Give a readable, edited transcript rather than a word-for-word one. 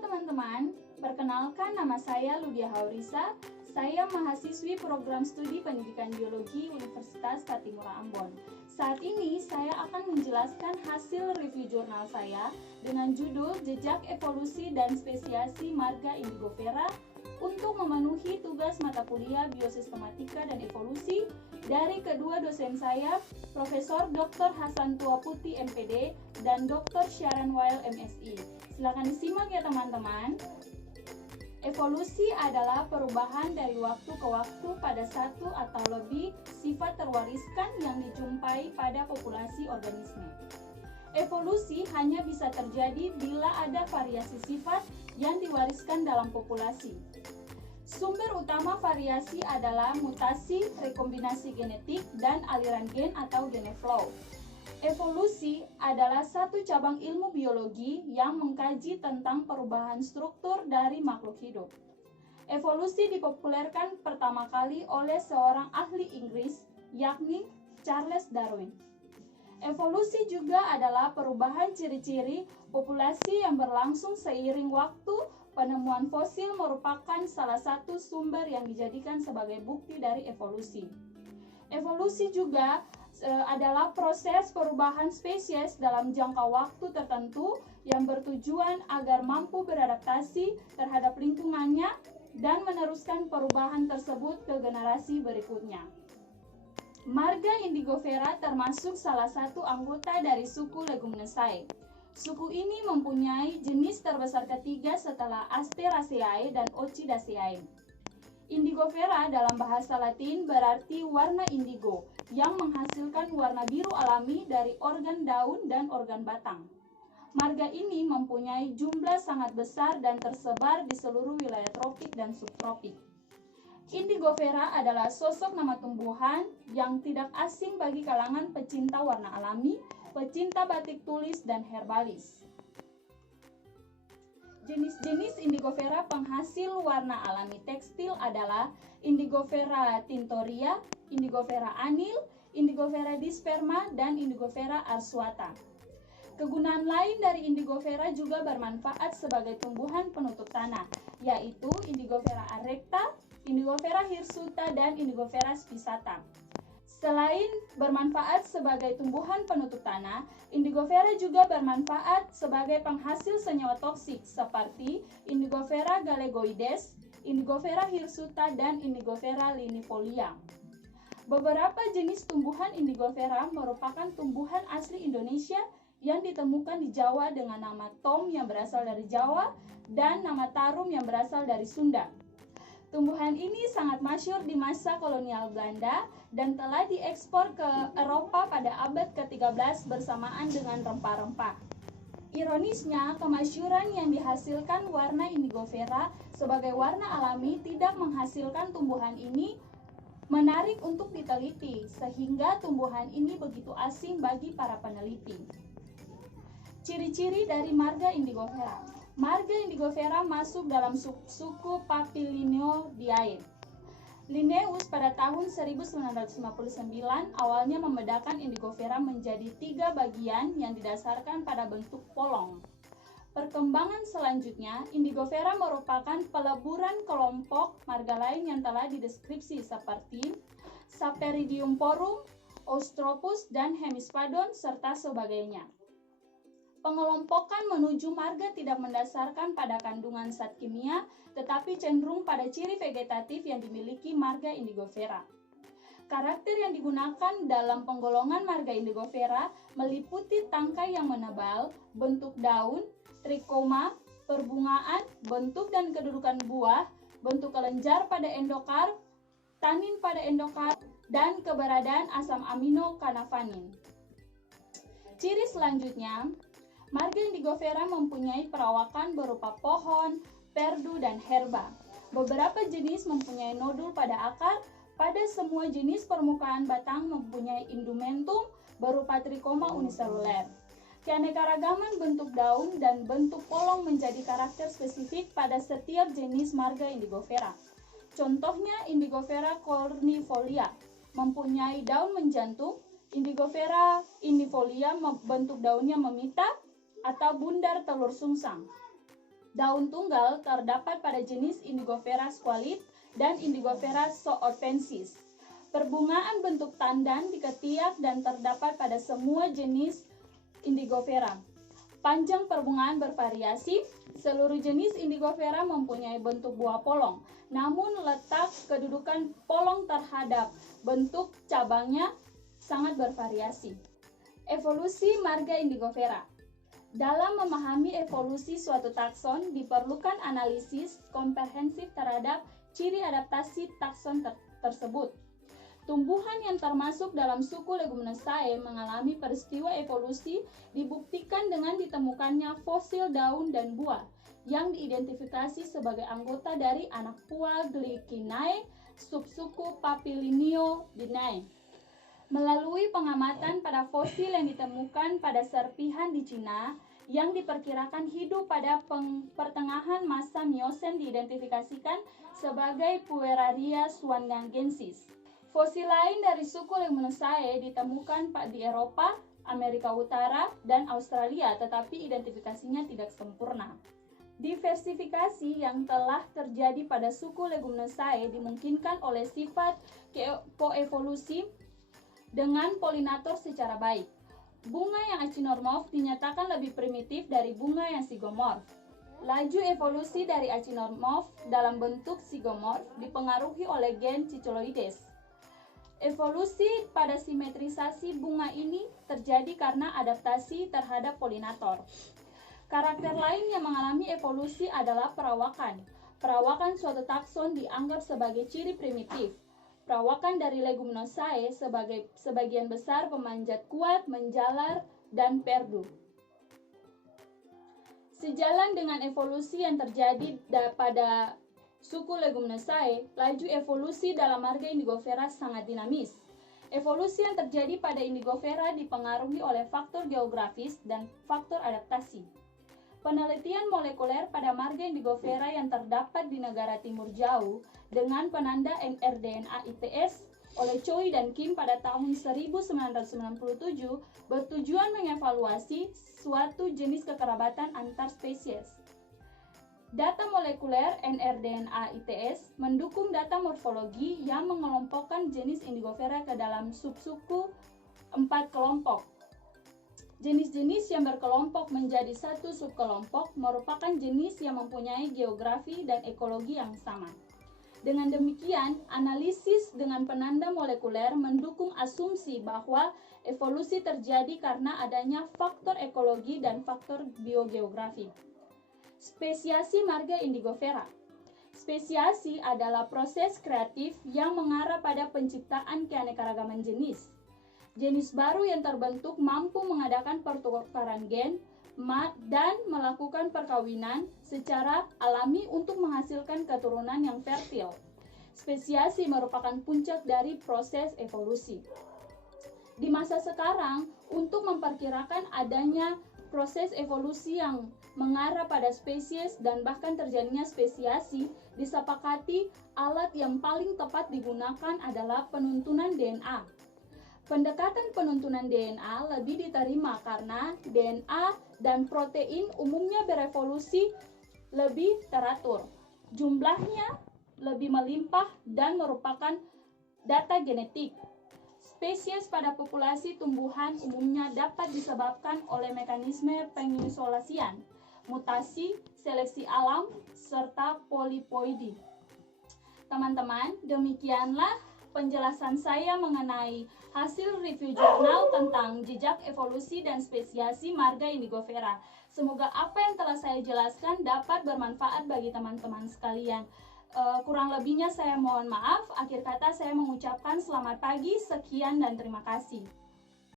Halo teman-teman, perkenalkan nama saya Ludia Haurisa. Saya mahasiswi program studi pendidikan biologi Universitas Katimura Ambon. Saat ini saya akan menjelaskan hasil review jurnal saya dengan judul Jejak Evolusi dan Spesiasi Marga Indigofera untuk memenuhi tugas mata kuliah Biosistematika dan Evolusi dari kedua dosen saya, Profesor Dr. Hasan Tuaputi MPD dan Dr. Sharon Weil MSI. Silakan disimak ya teman-teman. Evolusi adalah perubahan dari waktu ke waktu pada satu atau lebih sifat terwariskan yang dijumpai pada populasi organisme. Evolusi hanya bisa terjadi bila ada variasi sifat yang diwariskan dalam populasi. Sumber utama variasi adalah mutasi, rekombinasi genetik, dan aliran gen atau geneflow. Evolusi adalah satu cabang ilmu biologi yang mengkaji tentang perubahan struktur dari makhluk hidup. Evolusi dipopulerkan pertama kali oleh seorang ahli Inggris, yakni Charles Darwin. Evolusi juga adalah perubahan ciri-ciri populasi yang berlangsung seiring waktu. Penemuan fosil merupakan salah satu sumber yang dijadikan sebagai bukti dari evolusi. Evolusi juga adalah proses perubahan spesies dalam jangka waktu tertentu yang bertujuan agar mampu beradaptasi terhadap lingkungannya dan meneruskan perubahan tersebut ke generasi berikutnya. Marga Indigofera termasuk salah satu anggota dari suku Leguminosae. Suku ini mempunyai jenis terbesar ketiga setelah Asteraceae dan Occhidaceae. Indigofera dalam bahasa Latin berarti warna indigo yang menghasilkan warna biru alami dari organ daun dan organ batang. Marga ini mempunyai jumlah sangat besar dan tersebar di seluruh wilayah tropik dan subtropik. Indigofera adalah sosok nama tumbuhan yang tidak asing bagi kalangan pecinta warna alami, pecinta batik tulis, dan herbalis. Jenis-jenis Indigofera penghasil warna alami tekstil adalah Indigofera tintoria, Indigofera anil, Indigofera disperma, dan Indigofera arsuata. Kegunaan lain dari Indigofera juga bermanfaat sebagai tumbuhan penutup tanah, yaitu Indigofera erecta, Indigofera hirsuta, dan Indigofera spicata. Selain bermanfaat sebagai tumbuhan penutup tanah, Indigofera juga bermanfaat sebagai penghasil senyawa toksik seperti Indigofera galegoides, Indigofera hirsuta, dan Indigofera linifolia. Beberapa jenis tumbuhan Indigofera merupakan tumbuhan asli Indonesia yang ditemukan di Jawa dengan nama tom yang berasal dari Jawa dan nama tarum yang berasal dari Sunda. Tumbuhan ini sangat masyhur di masa kolonial Belanda dan telah diekspor ke Eropa pada abad ke-13 bersamaan dengan rempah-rempah. Ironisnya, kemasyhuran yang dihasilkan warna Indigofera sebagai warna alami tidak menghasilkan tumbuhan ini menarik untuk diteliti, sehingga tumbuhan ini begitu asing bagi para peneliti. Ciri-ciri dari marga Indigofera. Marga Indigofera masuk dalam suku Papilioneidae. Linnaeus pada tahun 1959 awalnya membedakan Indigofera menjadi 3 bagian yang didasarkan pada bentuk polong. Perkembangan selanjutnya, Indigofera merupakan peleburan kelompok marga lain yang telah dideskripsi seperti Saperidium porum, Ostropus, dan Hemispadon, serta sebagainya. Pengelompokan menuju marga tidak mendasarkan pada kandungan zat kimia, tetapi cenderung pada ciri vegetatif yang dimiliki marga Indigofera. Karakter yang digunakan dalam penggolongan marga Indigofera meliputi tangkai yang menebal, bentuk daun, trikoma, perbungaan, bentuk dan kedudukan buah, bentuk kelenjar pada endokarp, tanin pada endokarp, dan keberadaan asam amino kanavanin. Ciri selanjutnya, marga Indigofera mempunyai perawakan berupa pohon, perdu, dan herba. Beberapa jenis mempunyai nodul pada akar. Pada semua jenis permukaan batang mempunyai indumentum berupa trikoma uniseluler. Keanekaragaman bentuk daun dan bentuk polong menjadi karakter spesifik pada setiap jenis marga Indigofera. Contohnya Indigofera cornifolia mempunyai daun menjantung, Indigofera indifolia bentuk daunnya memita atau bundar telur sungsang. Daun tunggal terdapat pada jenis Indigofera squalid dan Indigofera zoophensis. Perbungaan bentuk tandan di ketiak dan terdapat pada semua jenis Indigofera. Panjang perbungaan bervariasi. Seluruh jenis Indigofera mempunyai bentuk buah polong, namun letak kedudukan polong terhadap bentuk cabangnya sangat bervariasi. Evolusi marga Indigofera. Dalam memahami evolusi suatu takson, diperlukan analisis komprehensif terhadap ciri adaptasi takson tersebut. Tumbuhan yang termasuk dalam suku Leguminosae mengalami peristiwa evolusi dibuktikan dengan ditemukannya fosil daun dan buah yang diidentifikasi sebagai anggota dari anak buah Glycinae subsuku Papiliniodinae. Melalui pengamatan pada fosil yang ditemukan pada serpihan di Cina yang diperkirakan hidup pada pertengahan masa Miosen diidentifikasikan sebagai Pueraria swangangensis. Fosil lain dari suku Leguminosae ditemukan di Eropa, Amerika Utara, dan Australia, tetapi identifikasinya tidak sempurna. Diversifikasi yang telah terjadi pada suku Leguminosae dimungkinkan oleh sifat koevolusi dengan polinator secara baik. Bunga yang acinomorf dinyatakan lebih primitif dari bunga yang zigomorf. Laju evolusi dari acinomorf dalam bentuk zigomorf dipengaruhi oleh gen cicoloides. Evolusi pada simetrisasi bunga ini terjadi karena adaptasi terhadap polinator. Karakter lain yang mengalami evolusi adalah perawakan. Perawakan suatu takson dianggap sebagai ciri primitif. Perawakan dari Leguminosae sebagian besar pemanjat kuat, menjalar, dan perdu. Sejalan dengan evolusi yang terjadi pada suku Leguminosae, laju evolusi dalam marga Indigofera sangat dinamis. Evolusi yang terjadi pada Indigofera dipengaruhi oleh faktor geografis dan faktor adaptasi. Penelitian molekuler pada marga Indigofera yang terdapat di negara timur jauh dengan penanda nrDNA ITS oleh Choi dan Kim pada tahun 1997 bertujuan mengevaluasi suatu jenis kekerabatan antar spesies. Data molekuler nrDNA ITS mendukung data morfologi yang mengelompokkan jenis Indigofera ke dalam subsuku 4 kelompok. Jenis-jenis yang berkelompok menjadi satu subkelompok merupakan jenis yang mempunyai geografi dan ekologi yang sama. Dengan demikian, analisis dengan penanda molekuler mendukung asumsi bahwa evolusi terjadi karena adanya faktor ekologi dan faktor biogeografi. Spesiasi marga Indigofera. Spesiasi adalah proses kreatif yang mengarah pada penciptaan keanekaragaman jenis. Jenis baru yang terbentuk mampu mengadakan pertukaran gen dan melakukan perkawinan secara alami untuk menghasilkan keturunan yang fertil. Spesiasi merupakan puncak dari proses evolusi. Di masa sekarang, untuk memperkirakan adanya proses evolusi yang mengarah pada spesies dan bahkan terjadinya spesiasi, disepakati alat yang paling tepat digunakan adalah penuntunan DNA. Pendekatan penuntunan DNA lebih diterima karena DNA dan protein umumnya berevolusi lebih teratur. Jumlahnya lebih melimpah dan merupakan data genetik. Spesies pada populasi tumbuhan umumnya dapat disebabkan oleh mekanisme pengisolasian, mutasi, seleksi alam, serta polipoidi. Teman-teman, demikianlah penjelasan saya mengenai hasil review jurnal tentang jejak evolusi dan spesiasi marga Indigofera. Semoga apa yang telah saya jelaskan dapat bermanfaat bagi teman-teman sekalian. Kurang lebihnya saya mohon maaf. Akhir kata saya mengucapkan selamat pagi, sekian dan terima kasih.